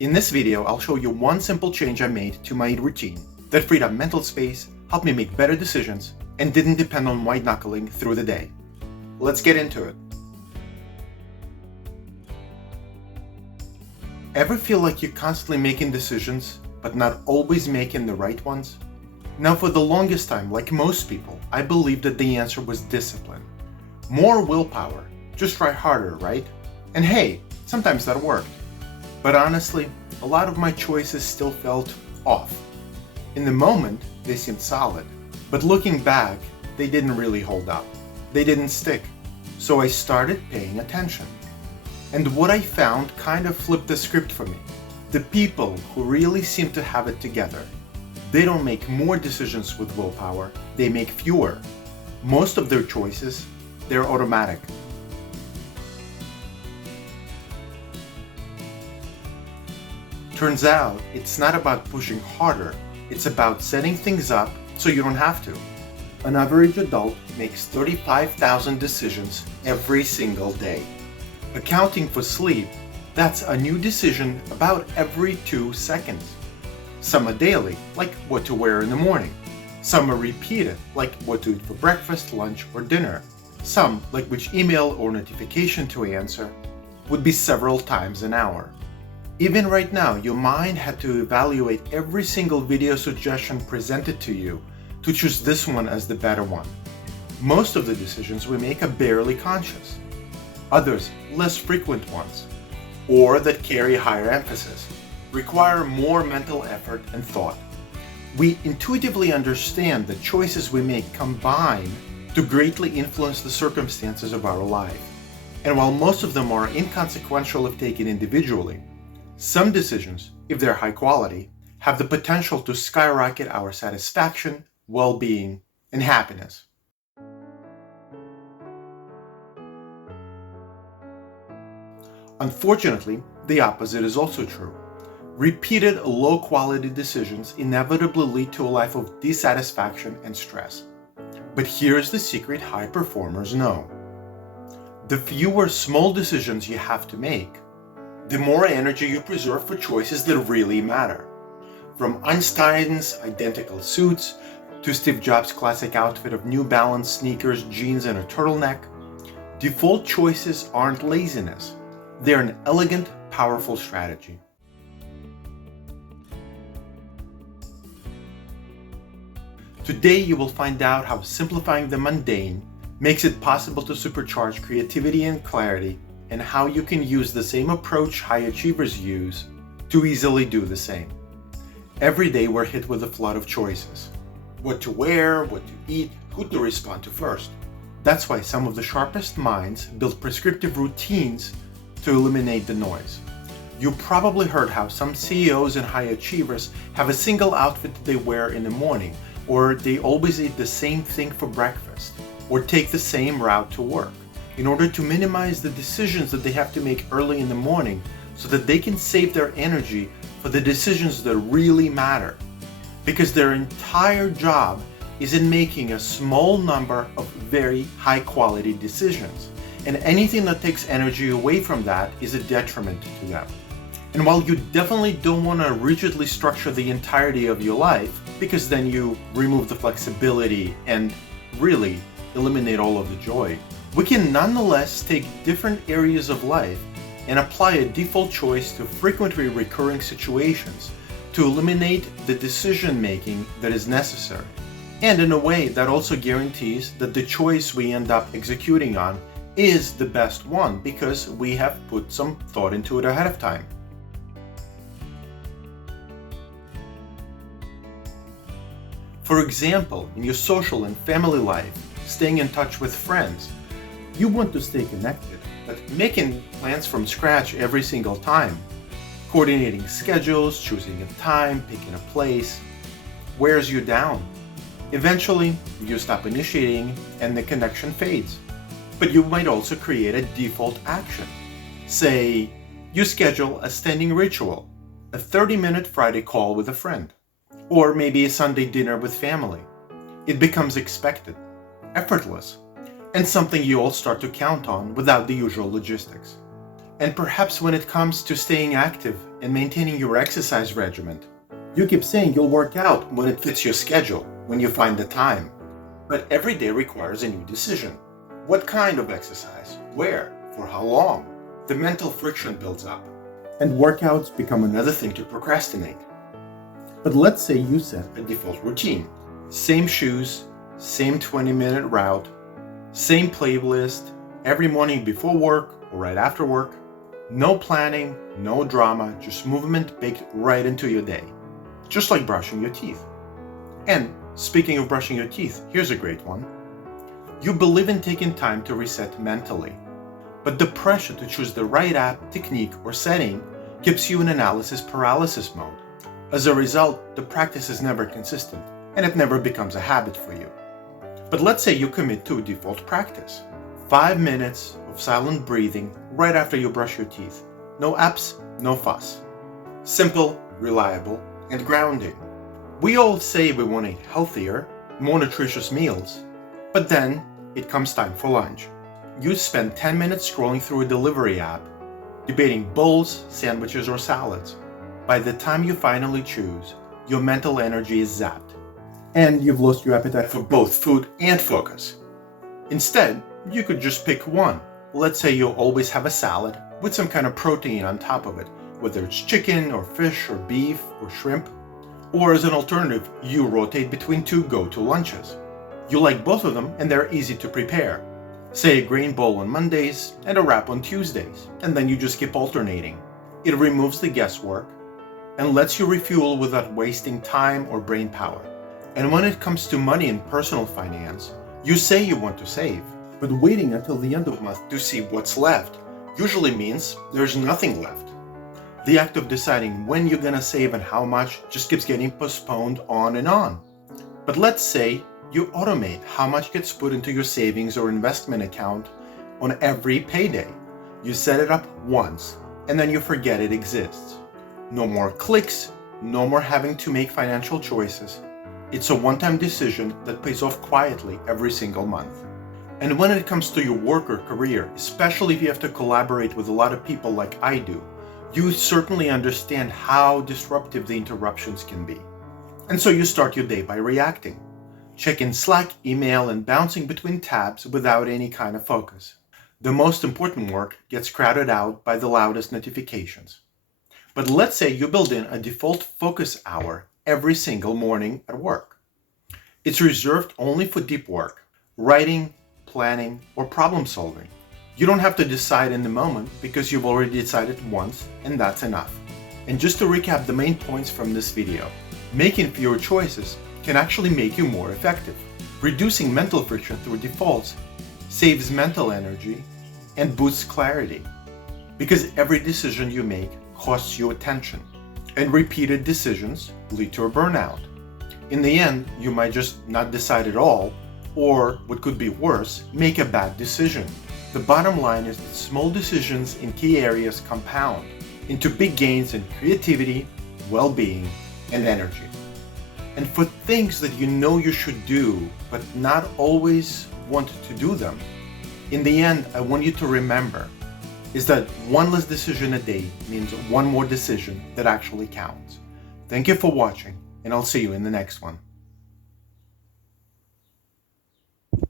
In this video, I'll show you one simple change I made to my routine that freed up mental space, helped me make better decisions, and didn't depend on white-knuckling through the day. Let's get into it. Ever feel like you're constantly making decisions, but not always making the right ones? Now, for the longest time, like most people, I believed that the answer was discipline. More willpower, just try harder, right? And hey, sometimes that worked. But honestly, a lot of my choices still felt off. In the moment, they seemed solid, but looking back, they didn't really hold up. They didn't stick. So I started paying attention. And what I found kind of flipped the script for me. The people who really seem to have it together, they don't make more decisions with willpower, they make fewer. Most of their choices, they're automatic. Turns out, it's not about pushing harder, it's about setting things up so you don't have to. An average adult makes 35,000 decisions every single day. Accounting for sleep, that's a new decision about every 2 seconds. Some are daily, like what to wear in the morning. Some are repeated, like what to eat for breakfast, lunch, or dinner. Some, like which email or notification to answer, would be several times an hour. Even right now, your mind had to evaluate every single video suggestion presented to you to choose this one as the better one. Most of the decisions we make are barely conscious. Others, less frequent ones, or that carry higher emphasis, require more mental effort and thought. We intuitively understand that choices we make combine to greatly influence the circumstances of our life. And while most of them are inconsequential if taken individually, some decisions, if they're high quality, have the potential to skyrocket our satisfaction, well-being, and happiness. Unfortunately, the opposite is also true. Repeated low-quality decisions inevitably lead to a life of dissatisfaction and stress. But here's the secret high performers know. The fewer small decisions you have to make, the more energy you preserve for choices that really matter. From Einstein's identical suits to Steve Jobs' classic outfit of New Balance sneakers, jeans, and a turtleneck, default choices aren't laziness. They're an elegant, powerful strategy. Today you will find out how simplifying the mundane makes it possible to supercharge creativity and clarity, and how you can use the same approach high achievers use to easily do the same. Every day we're hit with a flood of choices. What to wear, what to eat, who to respond to first. That's why some of the sharpest minds build prescriptive routines to eliminate the noise. You probably heard how some CEOs and high achievers have a single outfit that they wear in the morning, or they always eat the same thing for breakfast, or take the same route to work, in order to minimize the decisions that they have to make early in the morning so that they can save their energy for the decisions that really matter. Because their entire job is in making a small number of very high quality decisions. And anything that takes energy away from that is a detriment to them. And while you definitely don't want to rigidly structure the entirety of your life, because then you remove the flexibility and really eliminate all of the joy, we can nonetheless take different areas of life and apply a default choice to frequently recurring situations to eliminate the decision making that is necessary. And in a way that also guarantees that the choice we end up executing on is the best one because we have put some thought into it ahead of time. For example, in your social and family life, staying in touch with friends, you want to stay connected, but making plans from scratch every single time, coordinating schedules, choosing a time, picking a place, wears you down. Eventually, you stop initiating and the connection fades. But you might also create a default action. Say, you schedule a standing ritual, a 30-minute Friday call with a friend, or maybe a Sunday dinner with family. It becomes expected, effortless, and something you all start to count on without the usual logistics. And perhaps when it comes to staying active and maintaining your exercise regimen. You keep saying you'll work out when it fits your schedule, when you find the time. But every day requires a new decision. What kind of exercise? Where? For how long? The mental friction builds up, and workouts become another thing to procrastinate. But let's say you set a default routine. Same shoes, same 20-minute route, same playlist, every morning before work or right after work. No planning, no drama, just movement baked right into your day. Just like brushing your teeth. And speaking of brushing your teeth, here's a great one. You believe in taking time to reset mentally, but the pressure to choose the right app, technique, or setting keeps you in analysis paralysis mode. As a result, the practice is never consistent, and it never becomes a habit for you. But let's say you commit to a default practice. 5 minutes of silent breathing right after you brush your teeth. No apps, no fuss. Simple, reliable, and grounding. We all say we want to eat healthier, more nutritious meals, but then it comes time for lunch. You spend 10 minutes scrolling through a delivery app, debating bowls, sandwiches, or salads. By the time you finally choose, your mental energy is zapped, and you've lost your appetite for both food and focus. Instead, you could just pick one. Let's say you always have a salad with some kind of protein on top of it, whether it's chicken or fish or beef or shrimp. Or as an alternative, you rotate between two go-to lunches. You like both of them and they're easy to prepare. Say a grain bowl on Mondays and a wrap on Tuesdays, and then you just keep alternating. It removes the guesswork and lets you refuel without wasting time or brain power. And when it comes to money and personal finance, you say you want to save, but waiting until the end of the month to see what's left usually means there's nothing left. The act of deciding when you're gonna save and how much just keeps getting postponed on and on. But let's say you automate how much gets put into your savings or investment account on every payday. You set it up once and then you forget it exists. No more clicks, no more having to make financial choices. It's a one-time decision that pays off quietly every single month. And when it comes to your work or career, especially if you have to collaborate with a lot of people like I do, you certainly understand how disruptive the interruptions can be. And so you start your day by reacting, checking Slack, email, and bouncing between tabs without any kind of focus. The most important work gets crowded out by the loudest notifications. But let's say you build in a default focus hour every single morning at work. It's reserved only for deep work, writing, planning, or problem solving. You don't have to decide in the moment because you've already decided once, and that's enough. And just to recap the main points from this video, making fewer choices can actually make you more effective. Reducing mental friction through defaults saves mental energy and boosts clarity, because every decision you make costs you attention, and repeated decisions lead to a burnout. In the end, you might just not decide at all, or what could be worse, make a bad decision. The bottom line is that small decisions in key areas compound into big gains in creativity, well-being, and energy. And for things that you know you should do, but not always want to do them, in the end, I want you to remember is that one less decision a day means one more decision that actually counts. Thank you for watching, and I'll see you in the next one.